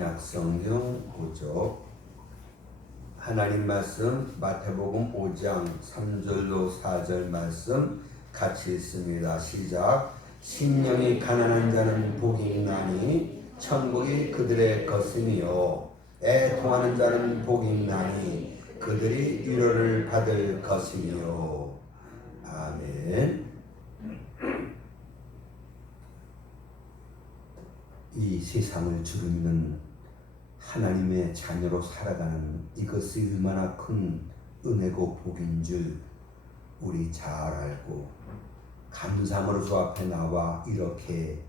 신약성경 구조 하나님 말씀 마태복음 5장 3절로 4절 말씀 같이 읽습니다. 시작. 심령이 가난한 자는 복이 있나니 천국이 그들의 것이며 애통하는 자는 복이 있나니 그들이 위로를 받을 것이며. 아멘. 이 세상을 주름는 하나님의 자녀로 살아가는 이것이 얼마나 큰 은혜고 복인 줄 우리 잘 알고 감사함으로 주 앞에 나와 이렇게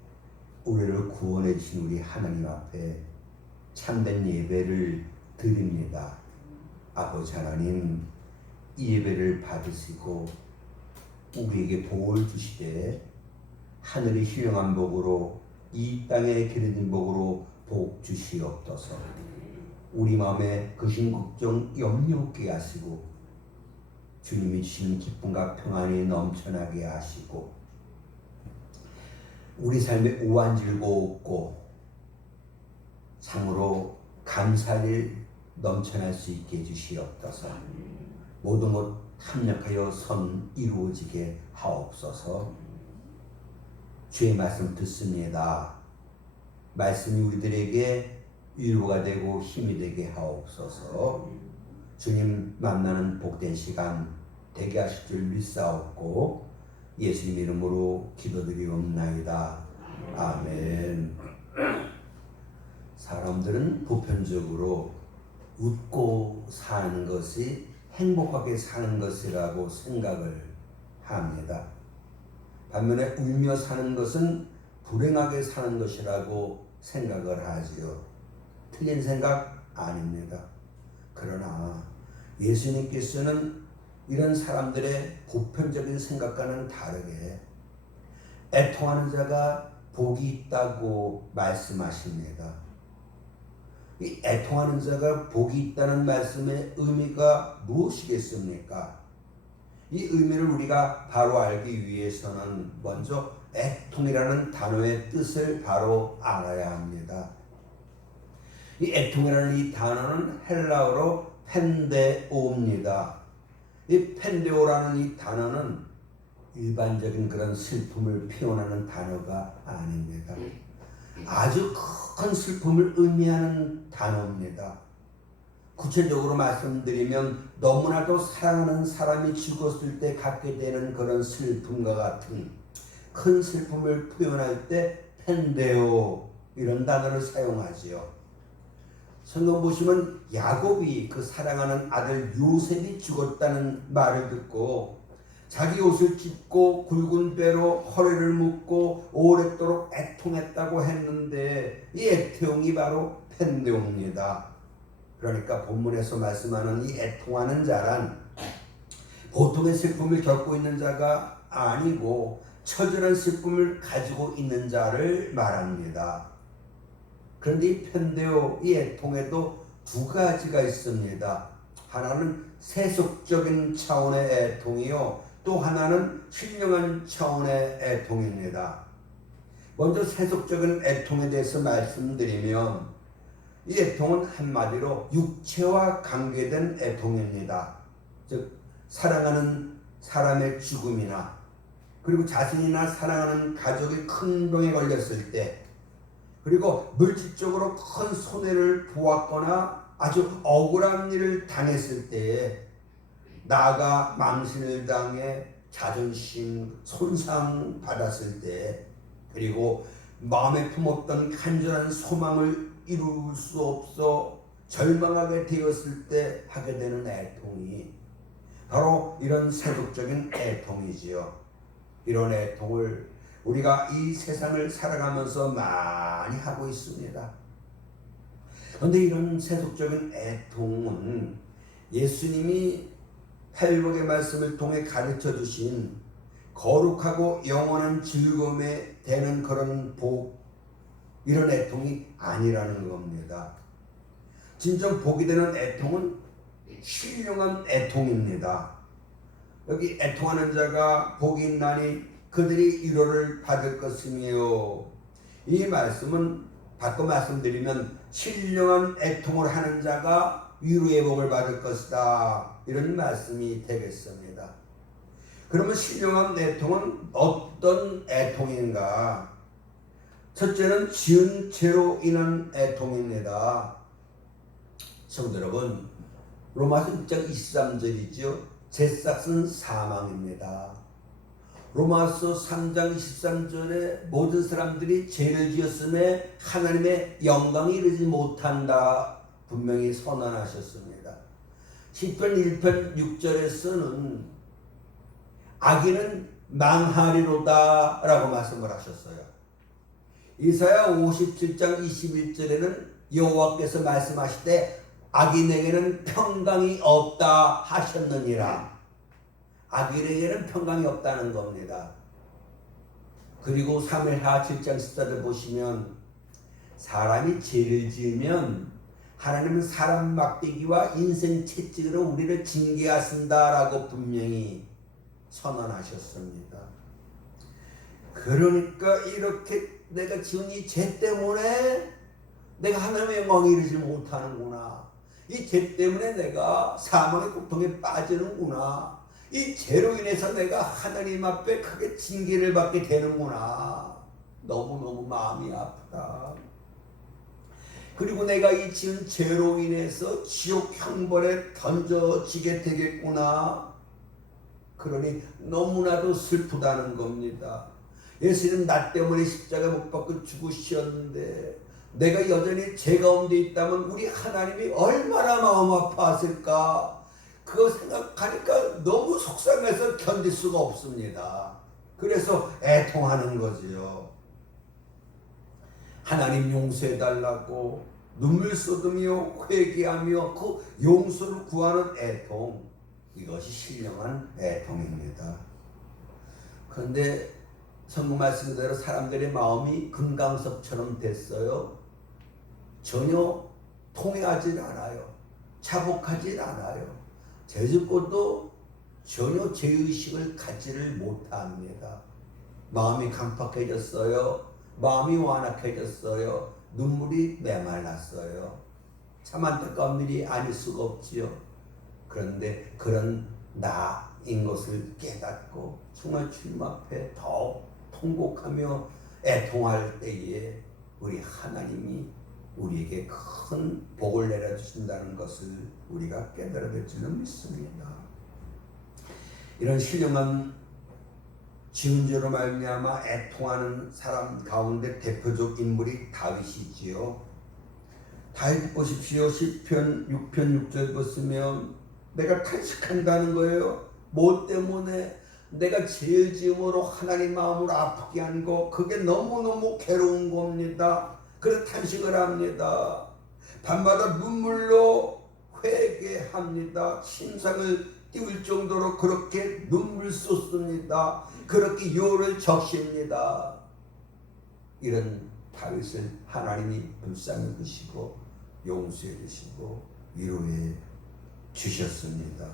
우리를 구원해 주신 우리 하나님 앞에 참된 예배를 드립니다. 아버지 하나님, 이 예배를 받으시고 우리에게 복을 주시되 하늘의 휘영한 복으로 이 땅에 기르는 복으로 복 주시옵소서. 우리 마음에 거신 걱정 염려 없게 하시고 주님이 주시는 기쁨과 평안이 넘쳐나게 하시고 우리 삶에 우한 즐거움 없고 참으로 감사를 넘쳐날 수 있게 해주시옵소서. 모든 것 합력하여 선 이루어지게 하옵소서. 주의 말씀 듣습니다. 말씀이 우리들에게 위로가 되고 힘이 되게 하옵소서. 주님 만나는 복된 시간 되게 하실 줄 믿사옵고 예수님 이름으로 기도드리옵나이다. 아멘. 사람들은 보편적으로 웃고 사는 것이 행복하게 사는 것이라고 생각을 합니다. 반면에 울며 사는 것은 불행하게 사는 것이라고 생각을 하지요. 틀린 생각 아닙니다. 그러나 예수님께서는 이런 사람들의 보편적인 생각과는 다르게 애통하는 자가 복이 있다고 말씀하십니다. 이 애통하는 자가 복이 있다는 말씀의 의미가 무엇이겠습니까? 이 의미를 우리가 바로 알기 위해서는 먼저 애통이라는 단어의 뜻을 바로 알아야 합니다. 이 애통이라는 이 단어는 헬라어로 펜데오입니다. 이 펜데오라는 이 단어는 일반적인 그런 슬픔을 표현하는 단어가 아닙니다. 아주 큰 슬픔을 의미하는 단어입니다. 구체적으로 말씀드리면 너무나도 사랑하는 사람이 죽었을 때 갖게 되는 그런 슬픔과 같은 큰 슬픔을 표현할 때 펜데오 이런 단어를 사용하지요. 성경 보시면 야곱이 그 사랑하는 아들 요셉이 죽었다는 말을 듣고 자기 옷을 찢고 굵은 배로 허리를 묶고 오랫도록 애통했다고 했는데 이 애통이 바로 펜데오입니다. 그러니까 본문에서 말씀하는 이 애통하는 자란 보통의 슬픔을 겪고 있는 자가 아니고 처절한 슬픔을 가지고 있는 자를 말합니다. 그런데 이 펜데오, 이 애통에도 두 가지가 있습니다. 하나는 세속적인 차원의 애통이요, 또 하나는 신령한 차원의 애통입니다. 먼저 세속적인 애통에 대해서 말씀드리면 이 애통은 한마디로 육체와 관계된 애통입니다. 즉 사랑하는 사람의 죽음이나 그리고 자신이나 사랑하는 가족이 큰 병에 걸렸을 때, 그리고 물질적으로 큰 손해를 보았거나 아주 억울한 일을 당했을 때에, 나아가 망신을 당해 자존심 손상 받았을 때, 그리고 마음에 품었던 간절한 소망을 이룰 수 없어 절망하게 되었을 때 하게 되는 애통이 바로 이런 세속적인 애통이지요. 이런 애통을 우리가 이 세상을 살아가면서 많이 하고 있습니다. 그런데 이런 세속적인 애통은 예수님이 팔복의 말씀을 통해 가르쳐 주신 거룩하고 영원한 즐거움에 되는 그런 복, 이런 애통이 아니라는 겁니다. 진정 복이 되는 애통은 신령한 애통입니다. 여기 애통하는 자가 복이 있나니 그들이 위로를 받을 것이며, 이 말씀은 바꿔 말씀드리면 신령한 애통을 하는 자가 위로의 복을 받을 것이다. 이런 말씀이 되겠습니다. 그러면 신령한 애통은 어떤 애통인가? 첫째는 지은 죄로 인한 애통입니다. 성도 여러분, 로마서 6장 23절이죠. 죄싹은 사망입니다. 로마서 3장 23절에 모든 사람들이 죄를 지었음에 하나님의 영광에 이르지 못한다 분명히 선언하셨습니다. 시편 1편 6절에서는 악인은 망하리로다 라고 말씀을 하셨어요. 이사야 57장 21절에는 여호와께서 말씀하실 때 악인에게는 평강이 없다 하셨느니라. 악인에게는 평강이 없다는 겁니다. 그리고 사무엘하 7장 14절 보시면 사람이 죄를 지으면 하나님은 사람 막대기와 인생 채찍으로 우리를 징계하신다라고 분명히 선언하셨습니다. 그러니까 이렇게 내가 지은 이 죄 때문에 내가 하나님의 영광에 이르지 못하는구나. 이 죄 때문에 내가 사망의 고통에 빠지는구나. 이 죄로 인해서 내가 하나님 앞에 크게 징계를 받게 되는구나. 너무너무 마음이 아프다. 그리고 내가 이 지은 죄로 인해서 지옥 형벌에 던져지게 되겠구나. 그러니 너무나도 슬프다는 겁니다. 예수님 나 때문에 십자가 못 박고 죽으셨는데 내가 여전히 죄 가운데 있다면 우리 하나님이 얼마나 마음 아파하실까. 그거 생각하니까 너무 속상해서 견딜 수가 없습니다. 그래서 애통하는 거지요. 하나님 용서해달라고 눈물 쏟으며 회개하며 그 용서를 구하는 애통, 이것이 신령한 애통입니다. 그런데 성경 말씀 그대로 사람들의 마음이 금강석처럼 됐어요. 전혀 통해하지 않아요. 자복하지 않아요. 죄짓고도 전혀 죄의식을 갖지를 못합니다. 마음이 강팍해졌어요. 마음이 완악해졌어요. 눈물이 메말랐어요. 참 안타까운 일이 아닐 수가 없지요. 그런데 그런 나인 것을 깨닫고 정말 주님 앞에 더 통곡하며 애통할 때에 우리 하나님이 우리에게 큰 복을 내려주신다는 것을 우리가 깨달아야 될 줄은 믿습니다. 이런 신령한 지은 죄로 말미암아 애통하는 사람 가운데 대표적 인물이 다윗이지요. 다윗 보십시오. 시편 6편 6절 보시면 내가 탄식한다는 거예요. 뭐 때문에? 내가 죄를 지음으로 하나님 마음을 아프게 한 거, 그게 너무너무 괴로운 겁니다. 그래서 탄식을 합니다. 밤마다 눈물로 회개합니다. 심상을 띄울 정도로 그렇게 눈물 쏟습니다. 그렇게 요를 적십니다. 이런 다윗을 하나님이 불쌍히 여기시고 용서해 주시고 위로해 주셨습니다.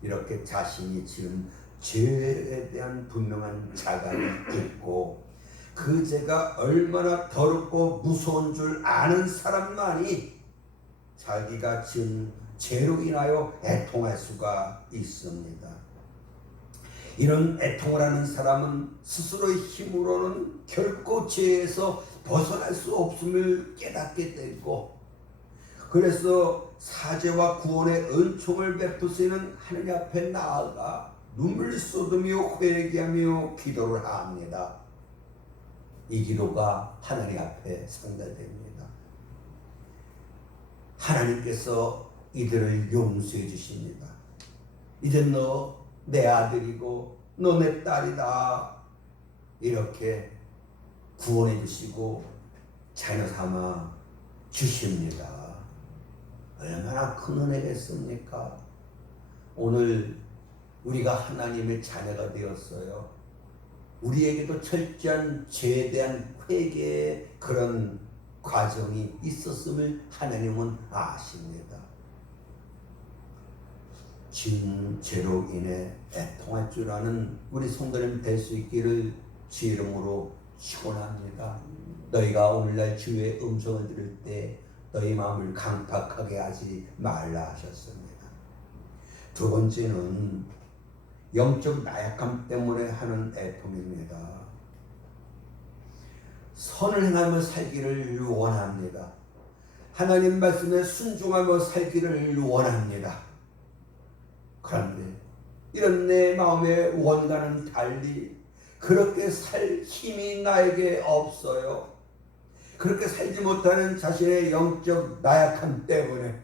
이렇게 자신이 지은 죄에 대한 분명한 자각이 있고 그 죄가 얼마나 더럽고 무서운 줄 아는 사람만이 자기가 지은 죄로 인하여 애통할 수가 있습니다. 이런 애통을 하는 사람은 스스로의 힘으로는 결코 죄에서 벗어날 수 없음을 깨닫게 되고, 그래서 사죄와 구원의 은총을 베푸시는 하느님 앞에 나아가 눈물 쏟으며 회개하며 기도를 합니다. 이 기도가 하나님 앞에 상달됩니다. 하나님께서 이들을 용서해 주십니다. 이제 너 내 아들이고 너 내 딸이다. 이렇게 구원해 주시고 자녀 삼아 주십니다. 얼마나 큰 은혜겠습니까? 오늘 우리가 하나님의 자녀가 되었어요. 우리에게도 철저한 죄에 대한 회개의 그런 과정이 있었음을 하나님은 아십니다. 지은 죄로 인해 애통할 줄 아는 우리 성도님 될 수 있기를 주 이름으로 축원합니다. 너희가 오늘날 주의 음성을 들을 때 너희 마음을 강팍하게 하지 말라 하셨습니다. 두 번째는 영적 나약함 때문에 하는 애통입니다. 선을 행하며 살기를 원합니다. 하나님 말씀에 순종하며 살기를 원합니다. 그런데 이런 내 마음의 원과는 달리 그렇게 살 힘이 나에게 없어요. 그렇게 살지 못하는 자신의 영적 나약함 때문에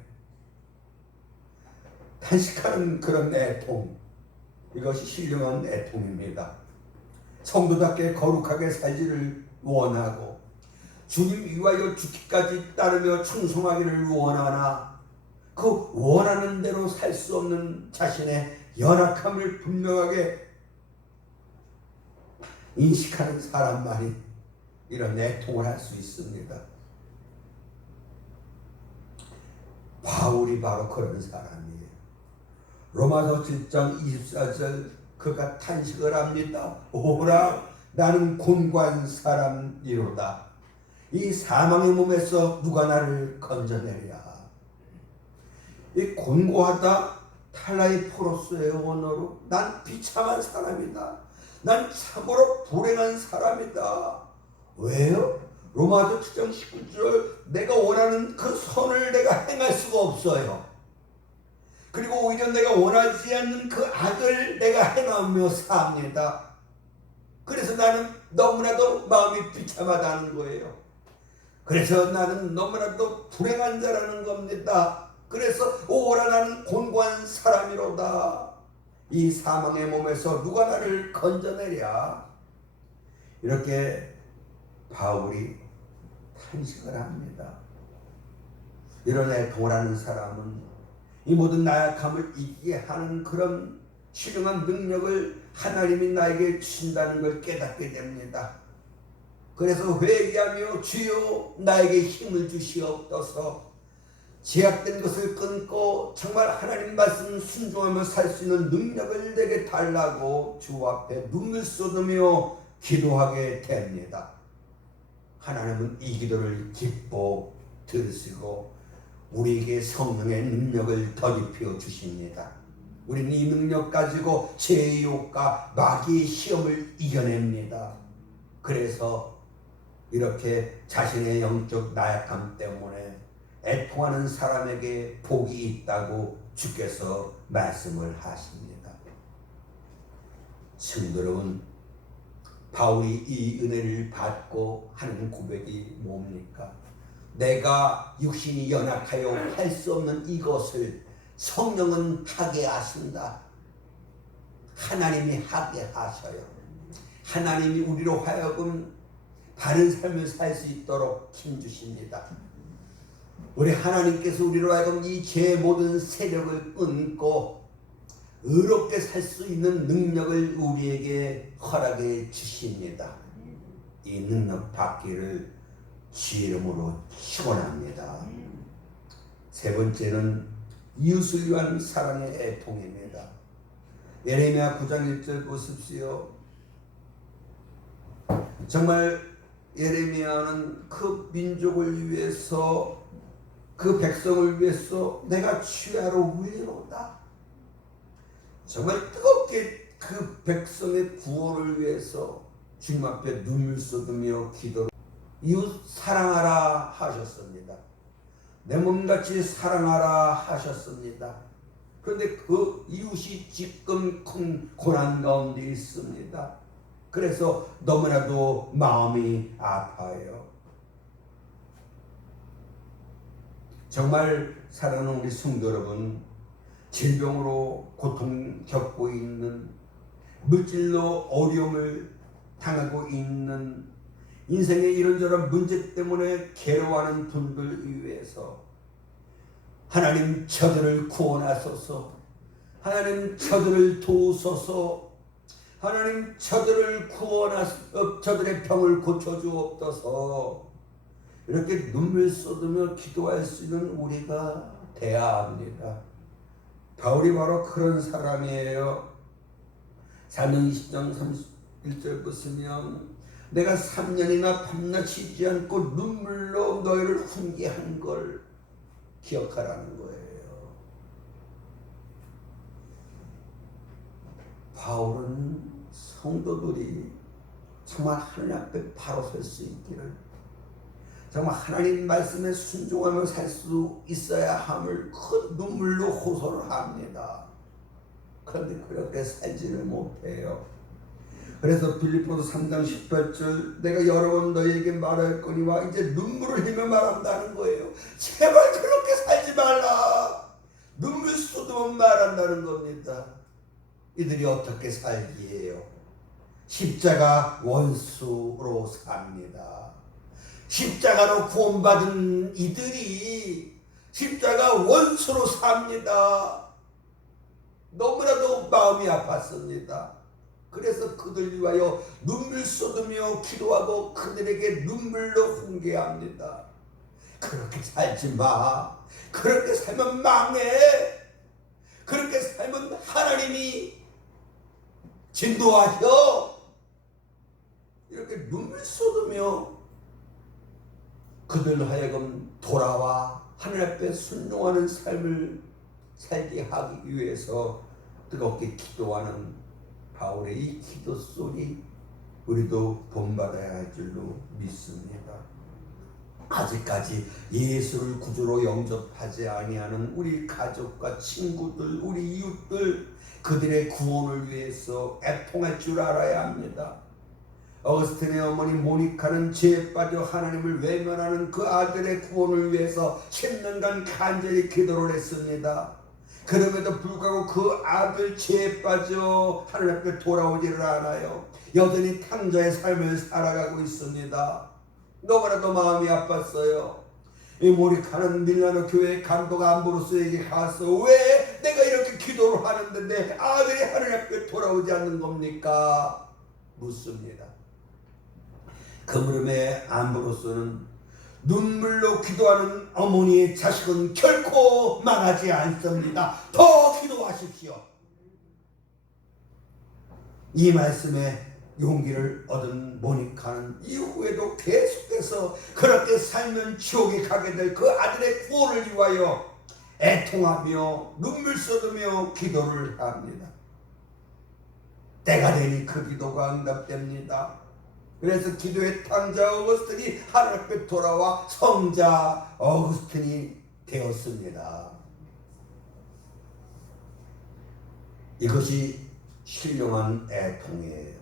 탄식하는 그런 애통, 이것이 신령한 애통입니다. 성도답게 거룩하게 살기를 원하고 주님 위하여 죽기까지 따르며 충성하기를 원하나 그 원하는 대로 살 수 없는 자신의 연약함을 분명하게 인식하는 사람만이 이런 애통을 할 수 있습니다. 바울이 바로 그런 사람이에요. 로마서 7장 24절 그가 탄식을 합니다. 오라 나는 곤고한 사람이로다. 이 사망의 몸에서 누가 나를 건져내랴. 이 곤고하다 탈라이 포로스의 언어로 난 비참한 사람이다. 난 참으로 불행한 사람이다. 왜요? 로마서 7장 19절 내가 원하는 그 선을 내가 행할 수가 없어요. 그리고 오히려 내가 원하지 않는 그 악을 내가 행하며 삽니다. 그래서 나는 너무나도 마음이 비참하다는 거예요. 그래서 나는 너무나도 불행한 자라는 겁니다. 그래서 오라 나는 곤고한 사람이로다. 이 사망의 몸에서 누가 나를 건져내랴. 이렇게 바울이 탄식을 합니다. 이런 애통을 하는 사람은 이 모든 나약함을 이기게 하는 그런 신령한 능력을 하나님이 나에게 주신다는 걸 깨닫게 됩니다. 그래서 회개하며 주여 나에게 힘을 주시옵소서. 제약된 것을 끊고 정말 하나님 말씀 순종하며 살 수 있는 능력을 내게 달라고 주 앞에 눈물 쏟으며 기도하게 됩니다. 하나님은 이 기도를 기뻐 들으시고 우리에게 성령의 능력을 덧입혀 주십니다. 우리는 이 능력 가지고 죄의 유혹과 마귀의 시험을 이겨냅니다. 그래서 이렇게 자신의 영적 나약함 때문에 애통하는 사람에게 복이 있다고 주께서 말씀을 하십니다. 성도 여러분, 바울이 이 은혜를 받고 하는 고백이 뭡니까? 내가 육신이 연약하여 할 수 없는 이것을 성령은 하게 하신다. 하나님이 하게 하셔요. 하나님이 우리로 하여금 바른 삶을 살 수 있도록 힘주십니다. 우리 하나님께서 우리로 하여금 이 죄의 모든 세력을 끊고 의롭게 살 수 있는 능력을 우리에게 허락해 주십니다. 이 능력 받기를 주 이름으로 축원합니다. 세 번째는 이웃을 위한 사랑의 애통입니다. 예레미야 9장 1절 보십시오. 정말 예레미야는 그 민족을 위해서 그 백성을 위해서 내가 주야로 울리로다. 정말 뜨겁게 그 백성의 구원을 위해서 주님 앞에 눈물 쏟으며 기도를 이웃 사랑하라 하셨습니다. 내 몸같이 사랑하라 하셨습니다. 그런데 그 이웃이 지금 큰 고난 가운데 있습니다. 그래서 너무나도 마음이 아파요. 정말 사랑하는 우리 성도 여러분, 질병으로 고통 겪고 있는, 물질로 어려움을 당하고 있는, 인생의 이런저런 문제 때문에 괴로워하는 분들 위해서 하나님 저들을 구원하소서, 하나님 저들을 도우소서, 하나님 저들을 구원하소서, 저들의 병을 고쳐주옵소서. 이렇게 눈물 쏟으며 기도할 수 있는 우리가 돼야 합니다. 바울이 바로 그런 사람이에요. 사도행 20장 31절 보시면 내가 3년이나 밤낮 쉬지 않고 눈물로 너희를 훈계한 걸 기억하라는 거예요. 바울은 성도들이 정말 하나님 앞에 바로 설 수 있기를, 정말 하나님 말씀에 순종하며 살 수 있어야 함을 큰 눈물로 호소를 합니다. 그런데 그렇게 살지를 못해요. 그래서 빌립보서 3장 18절 내가 여러 번 너희에게 말하였거니와 이제 눈물을 흘리며 말한다는 거예요. 제발 그렇게 살지 말라. 눈물 쏟으면 말한다는 겁니다. 이들이 어떻게 살기에요? 십자가 원수로 삽니다. 십자가로 구원받은 이들이 십자가 원수로 삽니다. 너무나도 마음이 아팠습니다. 그래서 그들 위하여 눈물 쏟으며 기도하고 그들에게 눈물로 훈계합니다. 그렇게 살지 마. 그렇게 살면 망해. 그렇게 살면 하나님이 진도하셔. 이렇게 눈물 쏟으며 그들 하여금 돌아와 하늘 앞에 순종하는 삶을 살게 하기 위해서 뜨겁게 기도하는 바울의 이 기도 소리 우리도 본받아야 할 줄로 믿습니다. 아직까지 예수를 구주로 영접하지 아니하는 우리 가족과 친구들, 우리 이웃들, 그들의 구원을 위해서 애통할 줄 알아야 합니다. 어거스틴의 어머니 모니카는 죄에 빠져 하나님을 외면하는 그 아들의 구원을 위해서 10년간 간절히 기도를 했습니다. 그럼에도 불구하고 그 아들 죄에 빠져 하늘 앞에 돌아오지를 않아요. 여전히 탕자의 삶을 살아가고 있습니다. 너무나도 마음이 아팠어요. 이 모니카는 밀라노 교회 감독 암브로스에게 가서 왜 내가 이렇게 기도를 하는데 내 아들이 하늘 앞에 돌아오지 않는 겁니까? 묻습니다. 그 물음에 암브로스는 눈물로 기도하는 어머니의 자식은 결코 망하지 않습니다. 더 기도하십시오. 이 말씀에 용기를 얻은 모니카는 이후에도 계속해서 그렇게 살면 지옥에 가게 될 그 아들의 구원을 위하여 애통하며 눈물 쏟으며 기도를 합니다. 때가 되니 그 기도가 응답됩니다. 그래서 기도의 탕자 어거스틴이 하늘 앞에 돌아와 성자 어거스틴이 되었습니다. 이것이 신령한 애통이에요.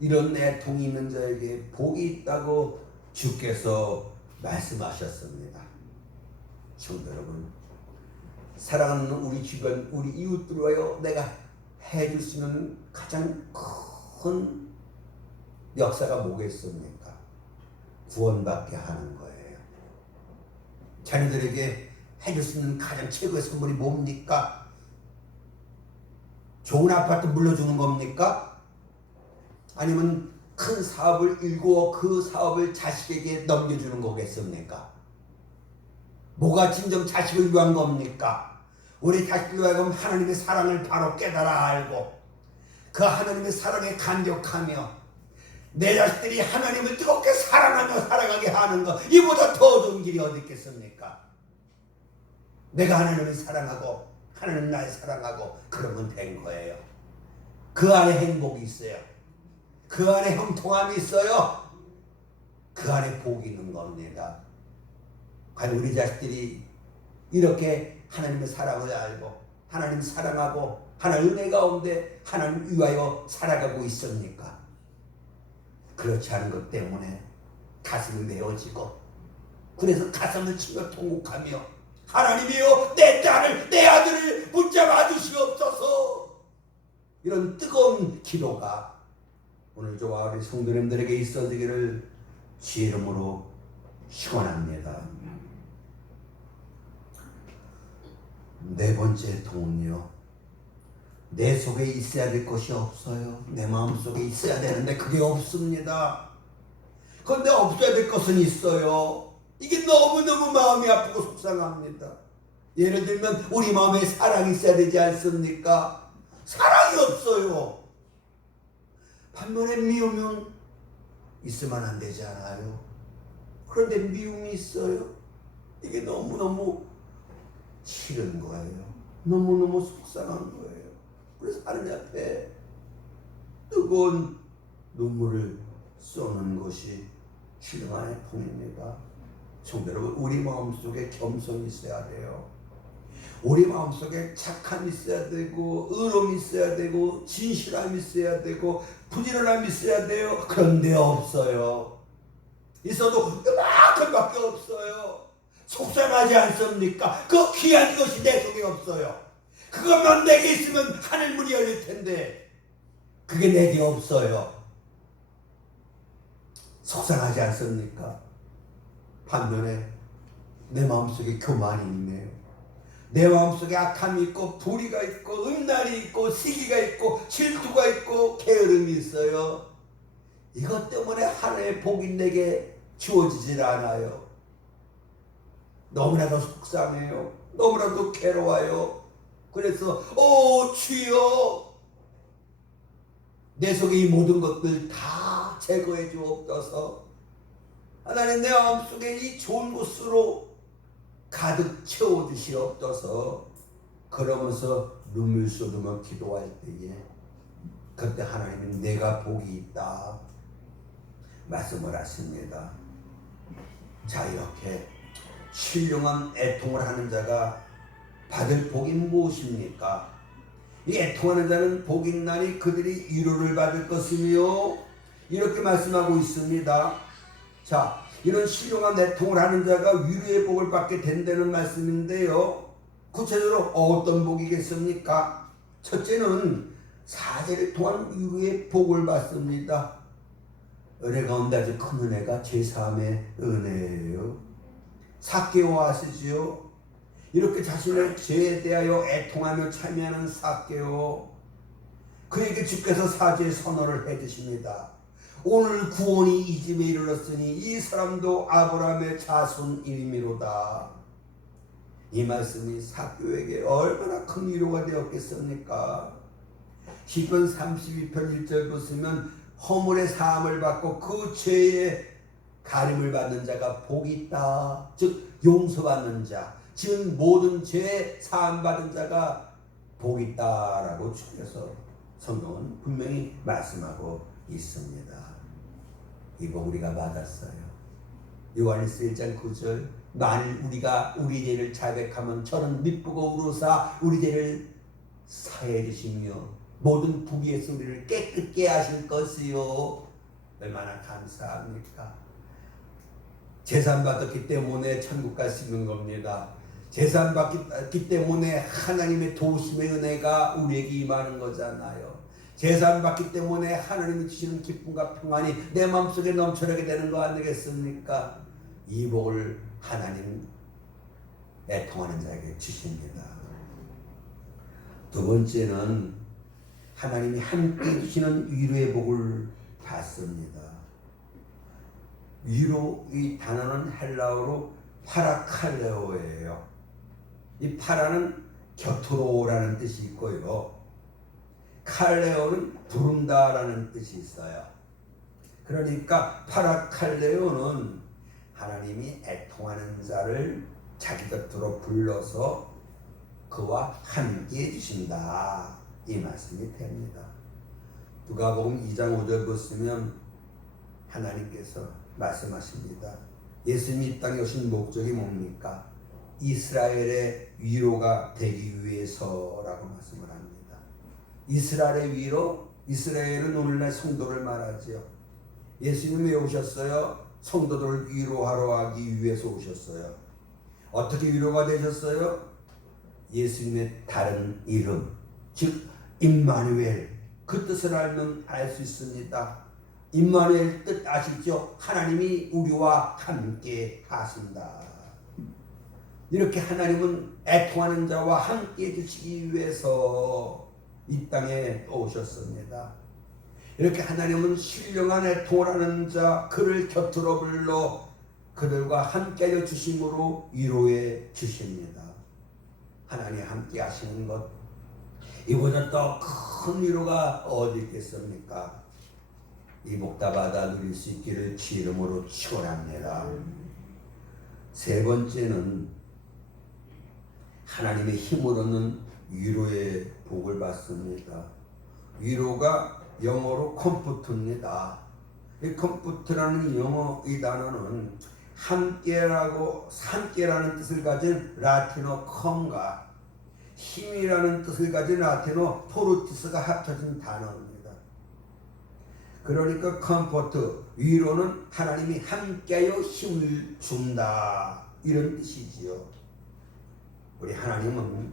이런 애통이 있는 자에게 복이 있다고 주께서 말씀하셨습니다. 성도 여러분, 사랑하는 우리 주변 우리 이웃들과요 내가 해줄 수 있는 가장 큰 역사가 뭐겠습니까? 구원받게 하는 거예요. 자녀들에게 해줄 수 있는 가장 최고의 선물이 뭡니까? 좋은 아파트 물려주는 겁니까? 아니면 큰 사업을 일구어 그 사업을 자식에게 넘겨주는 거겠습니까? 뭐가 진정 자식을 위한 겁니까? 우리 자식들 하여금 하나님의 사랑을 바로 깨달아 알고 그 하나님의 사랑에 감격하며 내 자식들이 하나님을 뜨겁게 사랑하며 살아가게 하는 것, 이보다 더 좋은 길이 어디 있겠습니까? 내가 하나님을 사랑하고 하나님 날 사랑하고 그러면 된 거예요. 그 안에 행복이 있어요. 그 안에 형통함이 있어요. 그 안에 복이 있는 겁니다. 과연 우리 자식들이 이렇게 하나님의 사랑을 알고 하나님 사랑하고 하나님 은혜 가운데 하나님 위하여 살아가고 있습니까? 그렇지 않은 것 때문에 가슴이 메어지고 그래서 가슴을 치며 통곡하며 하나님이여 내 딸을 내 아들을 붙잡아 주시옵소서, 이런 뜨거운 기도가 오늘 저와 우리 성도님들에게 있어지기를 주의 이름으로 축원합니다. 네 번째 통은요, 내 속에 있어야 될 것이 없어요. 내 마음속에 있어야 되는데 그게 없습니다. 그런데 없어야 될 것은 있어요. 이게 너무너무 마음이 아프고 속상합니다. 예를 들면 우리 마음에 사랑이 있어야 되지 않습니까? 사랑이 없어요. 반면에 미우면 있으면 안 되지 않아요? 그런데 미움이 있어요. 이게 너무너무 싫은 거예요. 너무너무 속상한 거예요. 그래서 하나님 앞에 뜨거운 눈물을 쏘는 것이 신령한 애통입니다. 성도 여러분, 우리 마음속에 겸손이 있어야 돼요. 우리 마음속에 착함이 있어야 되고, 의로움이 있어야 되고, 진실함이 있어야 되고, 부지런함이 있어야 돼요. 그런데 없어요. 있어도 그만큼밖에 없어요. 속상하지 않습니까? 그 귀한 것이 내 속에 없어요. 그것만 내게 있으면 하늘 문이 열릴 텐데 그게 내게 없어요. 속상하지 않습니까? 반면에 내 마음속에 교만이 있네요. 내 마음속에 악함이 있고 불의가 있고 음란이 있고 시기가 있고 질투가 있고 게으름이 있어요. 이것 때문에 하나님의 복이 내게 주어지질 않아요. 너무나도 속상해요. 너무나도 괴로워요. 그래서 주여, 내 속에 이 모든 것들 다 제거해 주옵소서. 하나님, 내 마음속에 이 좋은 것으로 가득 채워주시옵소서. 그러면서 눈물 쏟으며 기도할 때에 그때 하나님이 내가 복이 있다 말씀을 하십니다. 자, 이렇게 신령한 애통을 하는 자가 받을 복이 무엇입니까? 이 애통하는 자는 복이 있나니 그들이 위로를 받을 것이며, 이렇게 말씀하고 있습니다. 자, 이런 신령한 애통을 하는 자가 위로의 복을 받게 된다는 말씀인데요, 구체적으로 어떤 복이겠습니까? 첫째는 사제를 통한 위로의 복을 받습니다. 은혜 가운데 아주 큰 은혜가 제3의 은혜예요. 삭개오 아시지요? 이렇게 자신의 죄에 대하여 애통하며 참여하는 삭개오, 그에게 주께서 사죄의 선언을 해주십니다. 오늘 구원이 이 집에 이르렀으니 이 사람도 아브라함의 자손이미로다. 이 말씀이 삭개오에게 얼마나 큰 위로가 되었겠습니까? 시편 32편 1절 보시면 허물의 사함을 받고 그 죄의 가림을 받는 자가 복이 있다. 즉 용서받는 자, 즉 모든 죄 사함 받은 자가 복이 있다라고 주께서 성경은 분명히 말씀하고 있습니다. 이 복 우리가 받았어요. 요한일서 1장 9절, 만일 우리가 우리 죄를 자백하면 저는 미쁘고 우로사 우리 죄를 사해 주시며 모든 불의에서 우리를 깨끗게 하실 것이요. 얼마나 감사합니까? 제산 받았기 때문에 천국 갈 수 있는 겁니다. 제산 받기 때문에 하나님의 도우심의 은혜가 우리에게 임하는 거잖아요. 제산 받기 때문에 하나님이 주시는 기쁨과 평안이 내 마음속에 넘쳐나게 되는 거 아니겠습니까? 이 복을 하나님 애통하는 자에게 주십니다. 두 번째는 하나님이 함께 주시는 위로의 복을 받습니다. 위로, 이 단어는 헬라어로 파라칼레오예요. 이 파라는 곁으로라는 뜻이 있고요, 칼레오는 부른다라는 뜻이 있어요. 그러니까 파라칼레오는 하나님이 애통하는 자를 자기 곁으로 불러서 그와 함께 해주신다, 이 말씀이 됩니다. 누가복음 2장 5절 보시면 하나님께서 말씀하십니다. 예수님이 이 땅에 오신 목적이 뭡니까? 이스라엘의 위로가 되기 위해서라고 말씀을 합니다. 이스라엘의 위로, 이스라엘은 오늘날 성도를 말하지요. 예수님이 왜 오셨어요? 성도들을 위로하러 하기 위해서 오셨어요. 어떻게 위로가 되셨어요? 예수님의 다른 이름, 즉 임마누엘, 그 뜻을 알면 알 수 있습니다. 임마누엘 뜻 아시죠? 하나님이 우리와 함께 하신다. 이렇게 하나님은 애통하는 자와 함께 해주시기 위해서 이 땅에 오셨습니다. 이렇게 하나님은 신령한 애통을 하는 자, 그를 곁으로 불러 그들과 함께 해주심으로 위로해 주십니다. 하나님 함께 하시는 것, 이보다 더 큰 위로가 어디 있겠습니까? 이 복 다 받아 누릴 수 있기를 주 이름으로 축원합니다. 세 번째는 하나님의 힘을 얻는 위로의 복을 받습니다. 위로가 영어로 컴포트입니다. 이 컴포트라는 영어 이 단어는 함께라는 뜻을 가진 라틴어 컴과 힘이라는 뜻을 가진 라틴어 포르티스가 합쳐진 단어입니다. 그러니까 컴포트, 위로는 하나님이 함께하여 힘을 준다 이런 뜻이지요. 우리 하나님은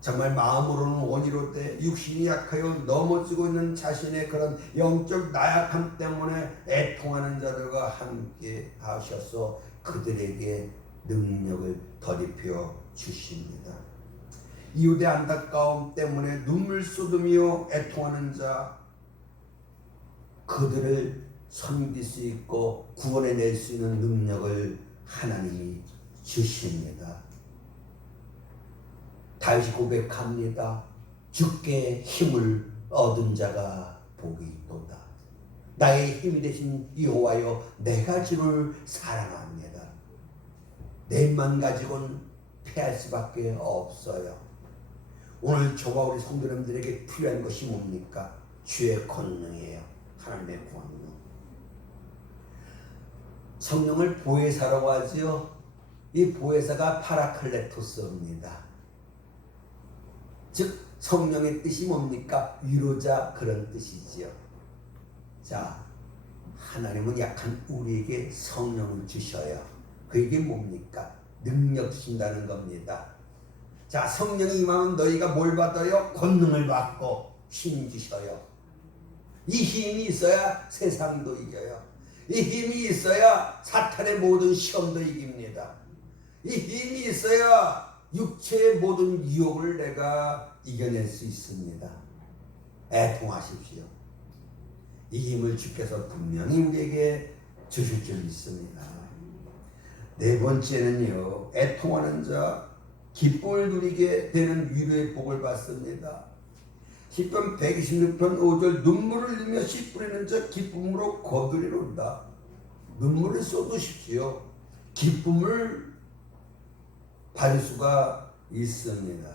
정말 마음으로는 원이로되 육신이 약하여 넘어지고 있는 자신의 그런 영적 나약함 때문에 애통하는 자들과 함께 하셔서 그들에게 능력을 더입혀 주십니다. 이웃의 안타까움 때문에 눈물 쏟으며 애통하는 자, 그들을 섬길 수 있고 구원해낼 수 있는 능력을 하나님이 주십니다. 다윗이 고백합니다. 주께 힘을 얻은 자가 복이 있도다. 나의 힘이 되신 여호와여, 내가 주를 사랑합니다. 내 힘만 가지고는 패할 수밖에 없어요. 오늘 저와 우리 성도님들에게 필요한 것이 뭡니까? 주의 권능이에요. 하나님의 권능. 성령을 보혜사라고 하지요. 이 보혜사가 파라클레토스입니다. 즉 성령의 뜻이 뭡니까? 위로자, 그런 뜻이지요. 자, 하나님은 약한 우리에게 성령을 주셔요. 그게 뭡니까? 능력 주신다는 겁니다. 자, 성령이 임하면 너희가 뭘 받아요? 권능을 받고 힘 주셔요. 이 힘이 있어야 세상도 이겨요. 이 힘이 있어야 사탄의 모든 시험도 이깁니다. 이 힘이 있어야 육체의 모든 유혹을 내가 이겨낼 수 있습니다. 애통하십시오. 이 힘을 주께서 분명히 우리에게 주실 줄 믿습니다. 네 번째는요, 애통하는 자, 기쁨을 누리게 되는 위로의 복을 받습니다. 시편 126편 5절, 눈물을 흘리며 씨 뿌리는 자 기쁨으로 거두리로다. 눈물을 쏟으십시오. 기쁨을 받을 수가 있습니다.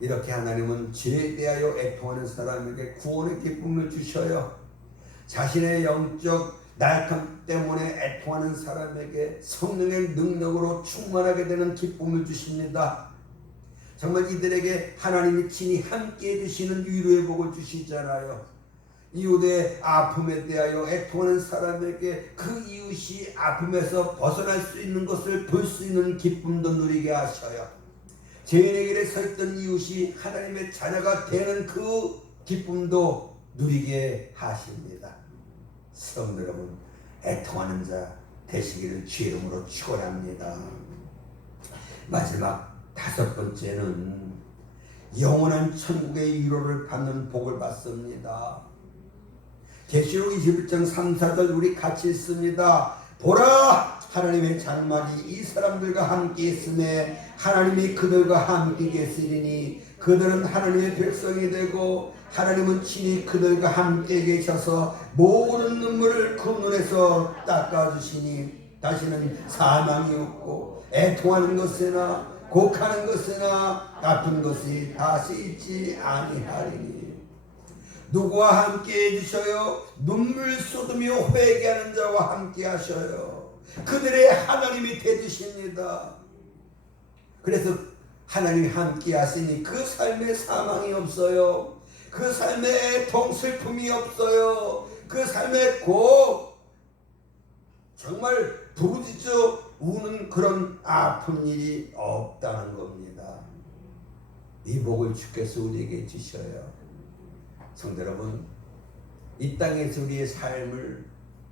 이렇게 하나님은 죄에 대하여 애통하는 사람에게 구원의 기쁨을 주셔요. 자신의 영적 나약함 때문에 애통하는 사람에게 성령의 능력으로 충만하게 되는 기쁨을 주십니다. 정말 이들에게 하나님이 친히 함께 해주시는 위로의 복을 주시잖아요. 이웃의 아픔에 대하여 애통하는 사람에게 그 이웃이 아픔에서 벗어날 수 있는 것을 볼 수 있는 기쁨도 누리게 하셔요. 죄인의 길에 서 있던 이웃이 하나님의 자녀가 되는 그 기쁨도 누리게 하십니다. 성도 여러분, 애통하는 자 되시기를 주 이름으로 축원합니다. 마지막 다섯 번째는 영원한 천국의 위로를 받는 복을 받습니다. 계시록 21장 3, 4절 우리 같이 읽습니다. 보라, 하나님의 장막이 이 사람들과 함께 있음에 하나님이 그들과 함께 계시리니 그들은 하나님의 백성이 되고 하나님은 친히 그들과 함께 계셔서 모든 눈물을 그 눈에서 닦아주시니 다시는 사망이 없고 애통하는 것이나 곡하는 것이나 아픈 것이 다시 있지 아니하리니. 누구와 함께 해주셔요? 눈물 쏟으며 회개하는 자와 함께 하셔요. 그들의 하나님이 되주십니다. 그래서 하나님이 함께 하시니 그 삶에 사망이 없어요. 그 삶에 애통 슬픔이 없어요. 그 삶에 꼭 정말 부르짖어 우는 그런 아픈 일이 없다는 겁니다. 이 복을 주께서 우리에게 주셔요. 성도 여러분, 이 땅에서 우리의 삶을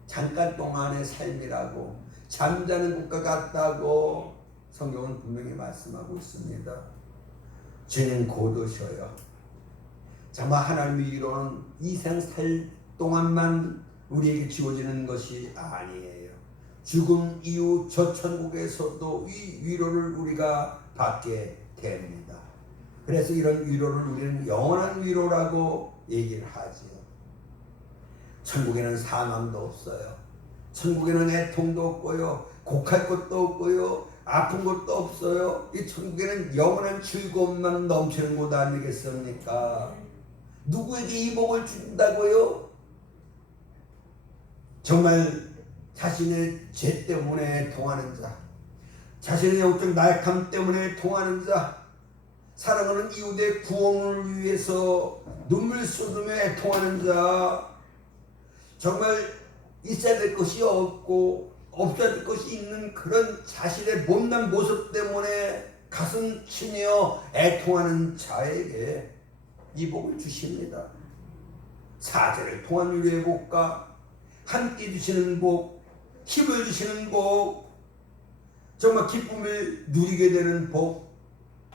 잠깐 동안의 삶이라고, 잠자는 것과 같다고 성경은 분명히 말씀하고 있습니다. 주님 곧 오셔요. 정말 하나님의 위로는 이 생 살 동안만 우리에게 주어지는 것이 아니에요. 죽음 이후 저 천국에서도 이 위로를 우리가 받게 됩니다. 그래서 이런 위로를 우리는 영원한 위로라고 얘기를 하지요. 천국에는 사망도 없어요. 천국에는 애통도 없고요. 곡할 것도 없고요. 아픈 것도 없어요. 이 천국에는 영원한 즐거움만 넘치는 곳 아니겠습니까? 누구에게 이 복을 준다고요? 정말 자신의 죄 때문에 통하는 자, 자신의 영적 나약함 때문에 통하는 자, 사랑하는 이웃의 구원을 위해서 눈물 쏟으며 애통하는 자, 정말 있어야 될 것이 없고 없어야 될 것이 있는 그런 자신의 못난 모습 때문에 가슴 치며 애통하는 자에게 이 복을 주십니다. 사제를 통한 유리의 복과 함께 주시는 복, 힘을 주시는 복, 정말 기쁨을 누리게 되는 복,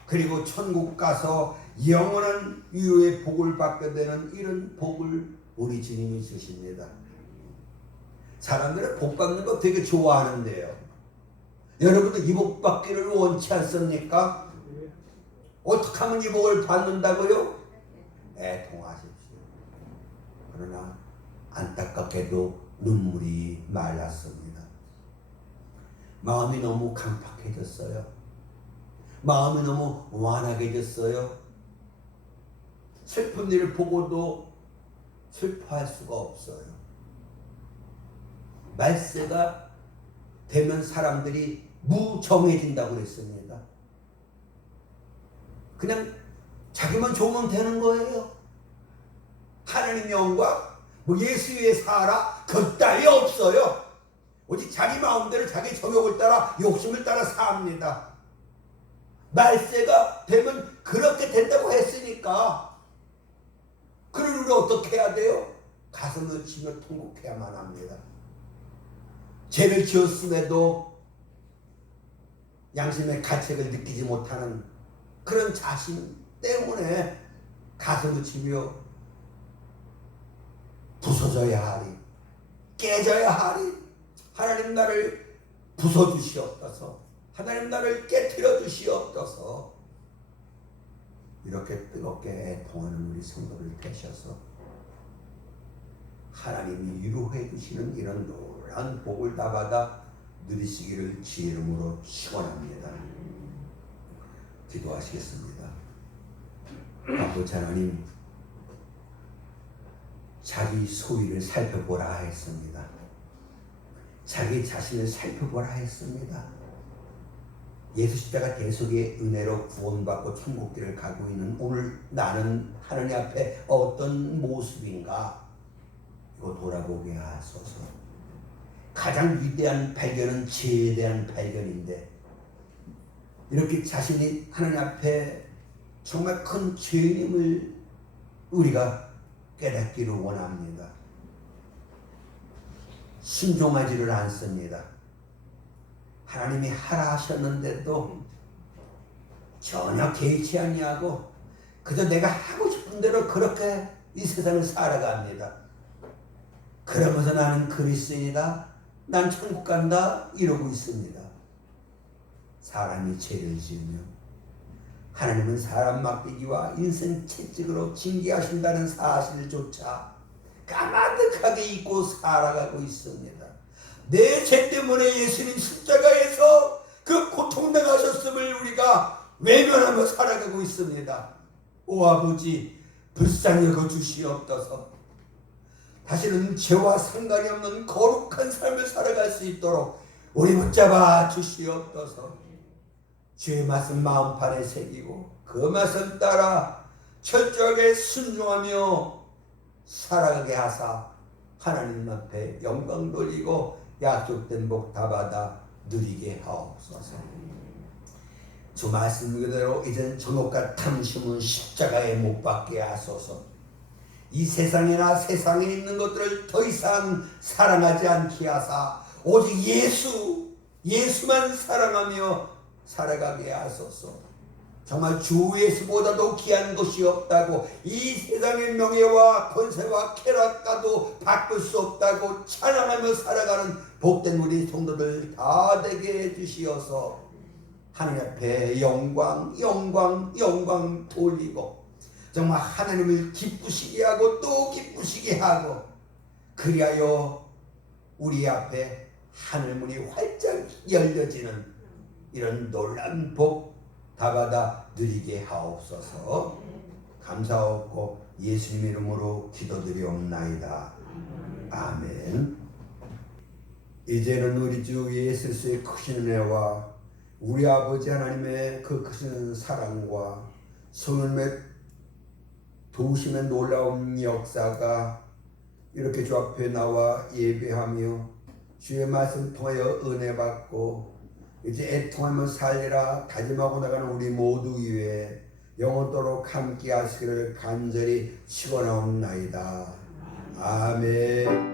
그리고 천국 가서 영원한 위로의 복을 받게 되는 이런 복을 우리 주님이 주십니다. 사람들은 복 받는 거 되게 좋아하는데요. 여러분도 이 복 받기를 원치 않습니까? 어떻게 하면 이 복을 받는다고요? 애통하십시오. 그러나 안타깝게도 눈물이 말랐습니다. 마음이 너무 강팍해졌어요. 마음이 너무 완악해졌어요. 슬픈 일을 보고도 슬퍼할 수가 없어요. 말세가 되면 사람들이 무정해진다고 그랬습니다. 그냥 자기만 좋으면 되는 거예요. 하나님 영광, 예수 위에 살아, 그 따위 없어요. 오직 자기 마음대로 자기 정욕을 따라 욕심을 따라 삽니다. 말세가 되면 그렇게 된다고 했으니까 그를 우리 어떻게 해야 돼요? 가슴을 치며 통곡해야만 합니다. 죄를 지었음에도 양심의 가책을 느끼지 못하는 그런 자신 때문에 가슴을 치며 부서져야 하리, 깨져야 하리. 하나님 나를 부숴주시옵소서. 하나님 나를 깨뜨려 주시옵소서. 이렇게 뜨겁게 애통하는 우리 성도를 되셔서 하나님이 위로해 주시는 이런 노란 복을 다 받아 누리시기를 주의 이름으로 축원합니다. 기도하시겠습니다. 아버지 하나님, 자기 소위를 살펴보라 했습니다. 자기 자신을 살펴보라 했습니다. 예수 십자가 대속의 은혜로 구원받고 천국길을 가고 있는 오늘 나는 하나님 앞에 어떤 모습인가 이거 돌아보게 하소서. 가장 위대한 발견은 죄에 대한 발견인데 이렇게 자신이 하나님 앞에 정말 큰 죄인임을 우리가 깨닫기를 원합니다. 순종하지를 않습니다. 하나님이 하라 하셨는데도 전혀 개의치 아니하고 그저 내가 하고 싶은 대로 그렇게 이 세상을 살아갑니다. 그러면서 나는 그리스도인이다, 난 천국 간다 이러고 있습니다. 사람이 죄를 지으며 하나님은 사람 맡기기와 인생 채찍으로 징계하신다는 사실조차 까마득하게 잊고 살아가고 있습니다. 내 죄 때문에 예수님 십자가에서 그 고통당하셨음을 우리가 외면하며 살아가고 있습니다. 오 아버지, 불쌍히 여겨주시옵소서. 다시는 죄와 상관이 없는 거룩한 삶을 살아갈 수 있도록 우리 붙잡아 주시옵소서. 주의 말씀 마음판에 새기고 그 말씀 따라 철저하게 순종하며 살아가게 하사 하나님 앞에 영광 돌리고 약속된 복 다 받아 누리게 하옵소서. 주 말씀 그대로 이젠 전옥과 탐심은 십자가에 못 박게 하소서. 이 세상이나 세상에 있는 것들을 더 이상 사랑하지 않게 하사 오직 예수만 사랑하며 살아가게 하소서. 정말 주 예수보다도 귀한 것이 없다고, 이 세상의 명예와 권세와 쾌락과도 바꿀 수 없다고 찬양하며 살아가는 복된 우리 성도들 다 되게 해주시어서 하나님 앞에 영광 돌리고 정말 하나님을 기쁘시게 하고 또 기쁘시게 하고 그리하여 우리 앞에 하늘문이 활짝 열려지는 이런 놀라운 복 다 받아 누리게 하옵소서. 감사하고 예수님 이름으로 기도드리옵나이다. 아멘. 이제는 우리 주 예수 그리스도의 크신 은혜와 우리 아버지 하나님의 그 크신 사랑과 성령의 도우심의 놀라운 역사가 이렇게 주 앞에 나와 예배하며 주의 말씀 통하여 은혜 받고 이제 애통하며 살리라 다짐하고 나가는 우리 모두 위에 영원토록 함께 하시기를 간절히 축원하옵나이다. 아멘.